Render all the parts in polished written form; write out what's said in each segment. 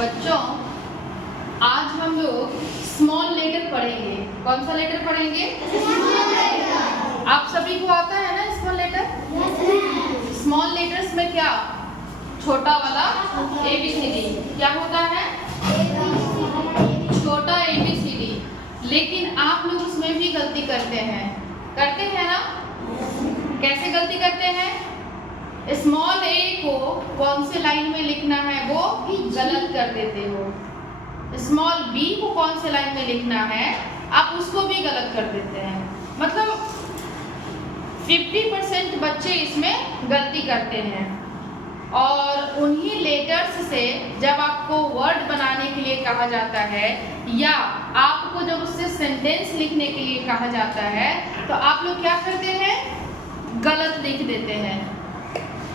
बच्चों, आज हम लोग स्मॉल लेटर पढ़ेंगे। कौन सा लेटर पढ़ेंगे? आप सभी को आता है ना स्मॉल लेटर? स्मॉल लेटर्स में क्या? छोटा वाला ABCD क्या होता है? छोटा ABCD। लेकिन आप लोग उसमें भी गलती करते हैं ना? कैसे गलती करते हैं? स्मॉल a को कौन से लाइन में लिखना है वो गलत कर देते हो। स्मॉल b को कौन से लाइन में लिखना है आप उसको भी गलत कर देते हैं। मतलब 50% बच्चे इसमें गलती करते हैं। और उन्हीं लेटर्स से जब आपको वर्ड बनाने के लिए कहा जाता है या आपको जब उससे सेंटेंस लिखने के लिए कहा जाता है तो आप लोग क्या करते हैं? गलत लिख देते हैं।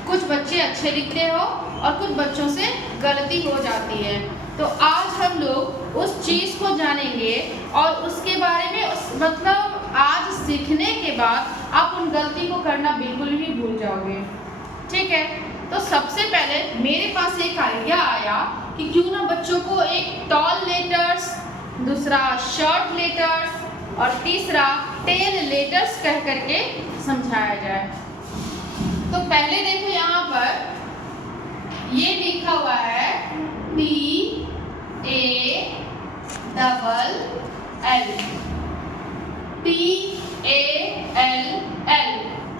कुछ बच्चे अच्छे लिखते हो और कुछ बच्चों से गलती हो जाती है। तो आज हम लोग उस चीज़ को जानेंगे और उसके बारे में मतलब आज सीखने के बाद आप उन गलती को करना बिल्कुल भी भूल जाओगे। ठीक है, तो सबसे पहले मेरे पास एक आइडिया आया कि क्यों ना बच्चों को एक टॉल लेटर्स, दूसरा शॉर्ट लेटर्स और तीसरा टेल लेटर्स कह करके समझाया जाए। तो पहले देखो यहाँ पर ये लिखा हुआ है TALL। TALL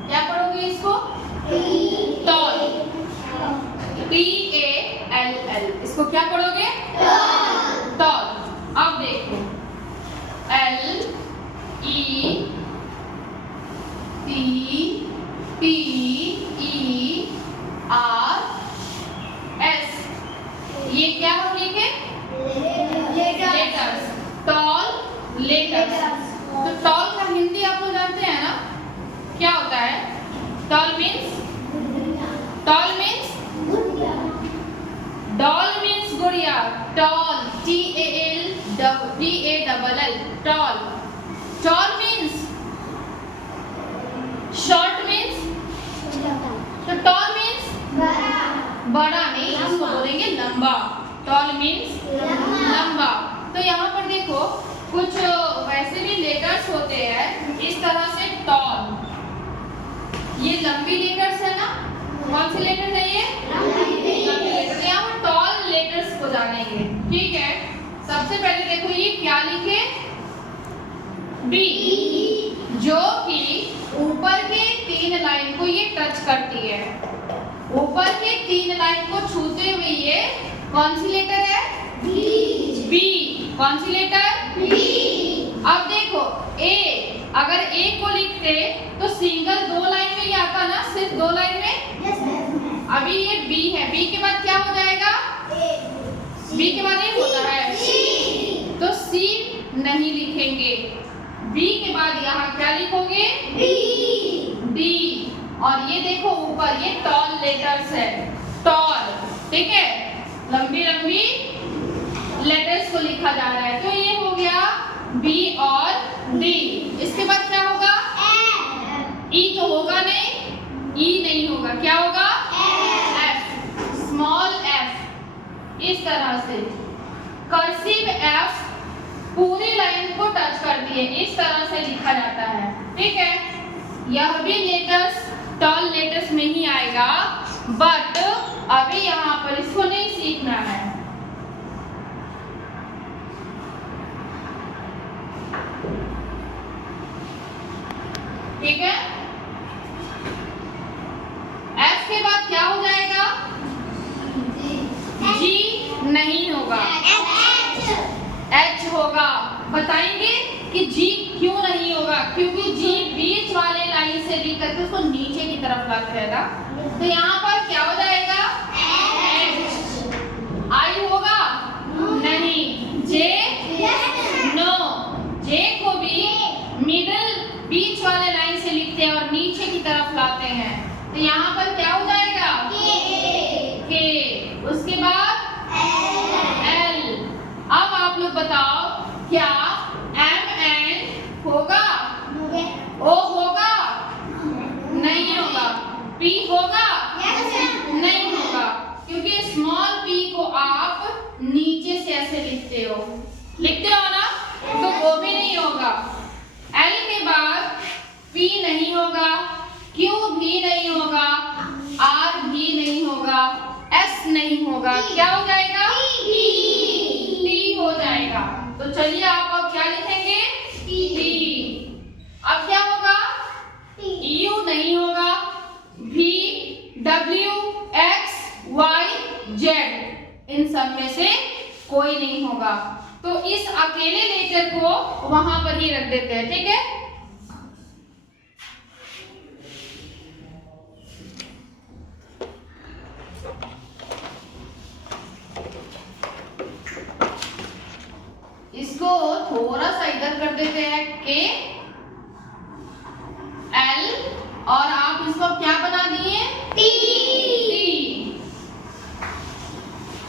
क्या पढ़ोगे इसको? टॉल। TALL इसको क्या पढ़ोगे? टॉल। अब देखो LETTERS ये क्या हो लिखे? लेटर्स। Tall letters. तो टॉल का हिंदी आप लोग जानते हैं ना? क्या होता है? टॉल मीन्स डॉल मीन्स गुड़िया। Tall TALL tall. Tall means short means तो टॉल मीन्स बड़ा नहीं, इसको बोलेंगे लंबा। टॉल मीन्स लंबा। तो यहाँ पर देखो कुछ वैसे भी लेटर्स होते हैं इस तरह से टॉल। ये लंबी लेटर्स है ना? कौन सी लेटर है ये? लंबी लेटर। तो यहाँ पर टॉल लेटर्स को जानेंगे। ठीक है, सबसे पहले देखो ये क्या लिखे? B, जो कि ऊपर के 3 लाइन को ये टच करती है। ऊपर के 3 लाइन को छूते हुए ये कौन सी लेटर है? B। कौन सी लेटर? B। अब देखो A, अगर A को लिखते तो सिंगल 2 लाइन में ही आता ना, सिर्फ 2 लाइन में। अभी ये B है, B के बाद क्या हो जाएगा? B के बाद ये होता है तो C नहीं लिखेंगे। B के बाद यहाँ क्या लिखोगे? D। और ये देखो ऊपर ये टॉल लेटर्स है, टॉल। ठीक है, लंबी लंबी लेटर्स को लिखा जा रहा है। तो ये हो गया B और D। इसके बाद क्या होगा? E तो होगा नहीं, E नहीं होगा, क्या होगा? F, small f। इस तरह से कर्सिव F पूरी लाइन को टच करती है, इस तरह से लिखा जाता है। ठीक है, यह भी लेटर्स टॉल लेटर्स में ही आएगा, बट अभी यहाँ पर इसको नहीं सीखना है। ठीक है, F के बाद क्या हो जाएगा? G नहीं होगा, H होगा। बताएंगे कि G क्यों नहीं होगा? क्योंकि G बीच वाले लाइन से लिख करके उसको नीचे की तरफ लाते हैं ना। तो यहाँ पर क्या हो जाएगा? H। I होगा? नहीं। J? नो। J को भी मिडल बीच वाले लाइन से लिखते हैं और नीचे की तरफ लाते हैं। तो यहाँ पर क्या हो जाएगा? K। उसके बाद L। अब आप लोग बताओ क्या MN होगा? O होगा? नहीं होगा। P होगा? होगा, क्या हो जाएगा? टी हो जाएगा। तो चलिए आप अब क्या लिखेंगे? टी। अब क्या होगा? यू नहीं होगा, V, W, X, Y, Z इन सब में से कोई नहीं होगा। तो इस अकेले लेटर को वहां पर ही रख देते हैं, ठीक है? इसको थोड़ा सा इधर कर देते हैं, के एल, और आप इसको क्या बना दिए? टी।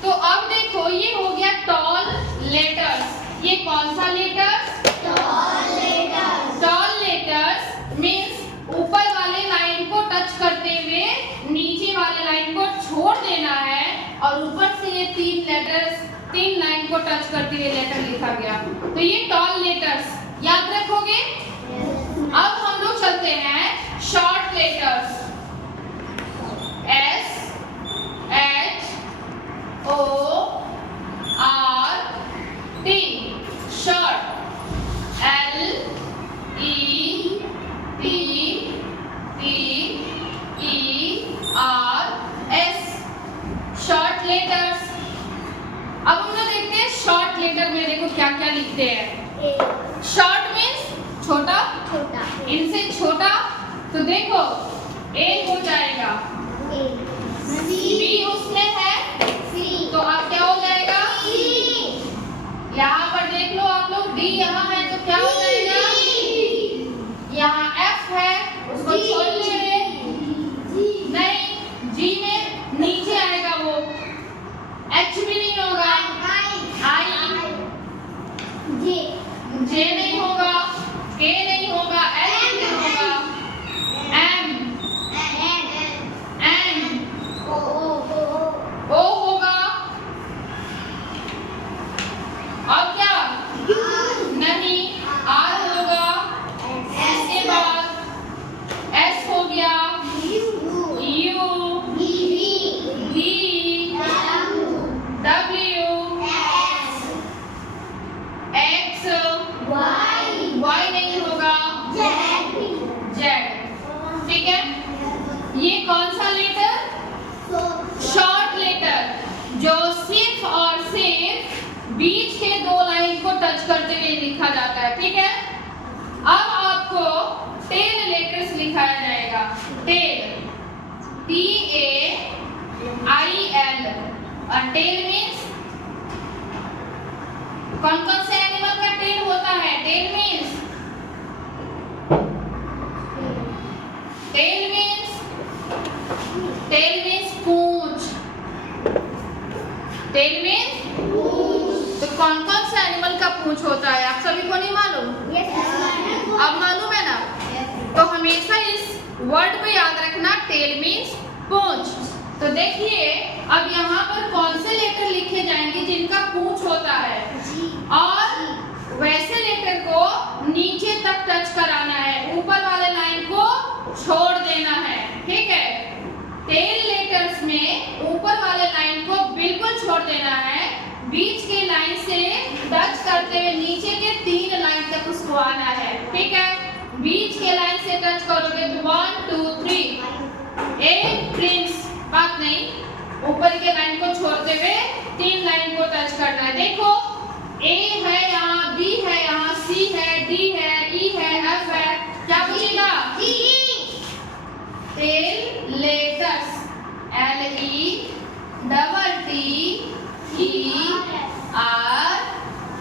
तो अब देखो ये हो गया टॉल लेटर्स। ये कौन सा लेटर्स? टॉल लेटर्स मीन्स ऊपर वाले लाइन को टच करते हुए नीचे वाले लाइन को छोड़ देना है, और ऊपर से ये तीन लाइन को टच करते हुए लेटर लिखा गया। तो ये टॉल लेटर्स याद रखोगे? अब हम लोग चलते हैं short letters. S, H, O, R, T short. L, E, T, T, E, R, S short letters. अब हम लोग देखते हैं शॉर्ट लेटर में देखो क्या क्या लिखते हैं। शॉर्ट मीन्स छोटा, इनसे छोटा। तो देखो ए हो जाएगा, बी उसमें है, तो आप क्या हो जाएगा? यहाँ पर देख लो आप लोग, डी यहाँ है तो क्या हो जाएगा? यहाँ एफ है, उसको छोड़ ले, नहीं जी में नीचे आएगा वो, एच भी नहीं होगा, आई, जे नहीं होगा, के नहीं होगा, एल नहीं होगा, एम, एन, ओ होगा, और क्या? नहीं, आर होगा, इसके बाद एस हो गया, U, V, W, X, Y नहीं होगा, जेड। ठीक है? ये कौन सा लेटर? शॉर्ट लेटर, जो सिर्फ और सिर्फ बीच के दो लाइन को टच करते हुए लिखा जाता है। ठीक है? अब आपको टेल लेटर्स लिखाया जाएगा। टेल, TAIL, और टेल मीन्स कौन कौन से एनिमल का टेल होता है? टेल मीन्स पूंछ। टेल मीन्स तो कौन कौन से एनिमल का पूंछ होता है आप सभी को नहीं मालूम? अब मालूम है ना? तो हमेशा इस वर्ड को याद रखना, टेल मीन्स पूंछ। तो देखिए अब यहाँ पर कौन से लेटर लिखे जाएंगे जिनका पूंछ होता है, और वैसे लेटर को नीचे तक टच कराना है, ऊपर वाले लाइन को छोड़ देना है। ठीक है? टेल लेटर्स में ऊपर वाले लाइन को बिल्कुल छोड़ देना है, बीच के लाइन से टच करते हुए नीचे के 3 लाइन तक उसको आना है। ठीक है? बीच के लाइन से टच करोगे तो 1 2 3 ए प्रिंस, बात नहीं, ऊपर के लाइन को छोड़ते हुए 3 लाइन को टच करना है। देखो ए है यहाँ, बी है यहाँ, सी है, डी है, ई है, एफ है, क्या बचेगा? Tail letters,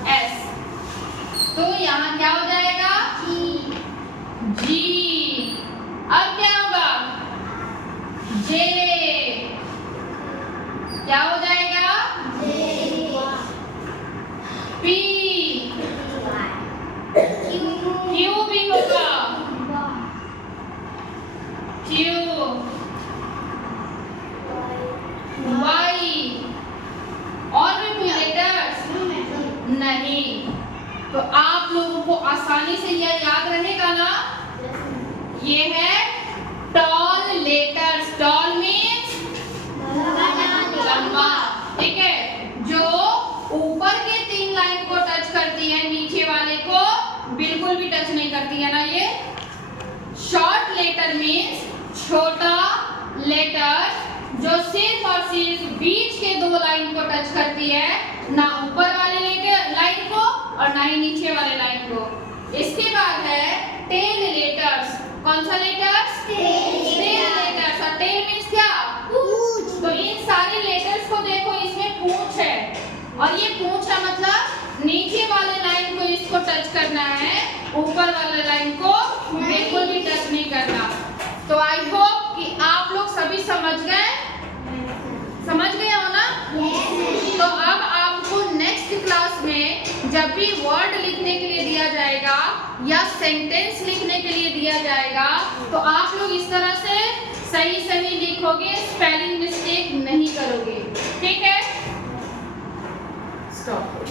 LETTERS। तो यहाँ क्या हो जाएगा? जी। अब क्या होगा? जे। क्या हो जाएगा? पी। क्यू भी होगा, क्यू, वाई, और भी कोई लेटर्स नहीं। तो आप लोगों को आसानी से यह याद रहेगा ना? ये है टॉल लेटर्स। टॉल मीन्स लंबा, छोटा लेटर जो सिर्फ और सिर्फ बीच के दो लाइन को टच करती है, ना ऊपर वाले लाइन को और ना ही नीचे वाले लाइन को। इसके बाद है टेल लेटर्स। कौन सा लेटर्स? Tail letters. और टेल मीन्स क्या? पूंछ। तो इन सारे लेटर्स को देखो, इसमें पूंछ है और ये पूंछ का मतलब नीचे वाले लाइन को इसको टच करना है, ऊपर वाले लाइन को बिल्कुल भी टच नहीं करना। तो आई होप कि आप लोग सभी समझ गए हो ना? तो अब आपको नेक्स्ट क्लास में जब भी वर्ड लिखने के लिए दिया जाएगा या सेंटेंस लिखने के लिए दिया जाएगा तो आप लोग इस तरह से सही लिखोगे, स्पेलिंग मिस्टेक नहीं करोगे। ठीक है? स्टॉप।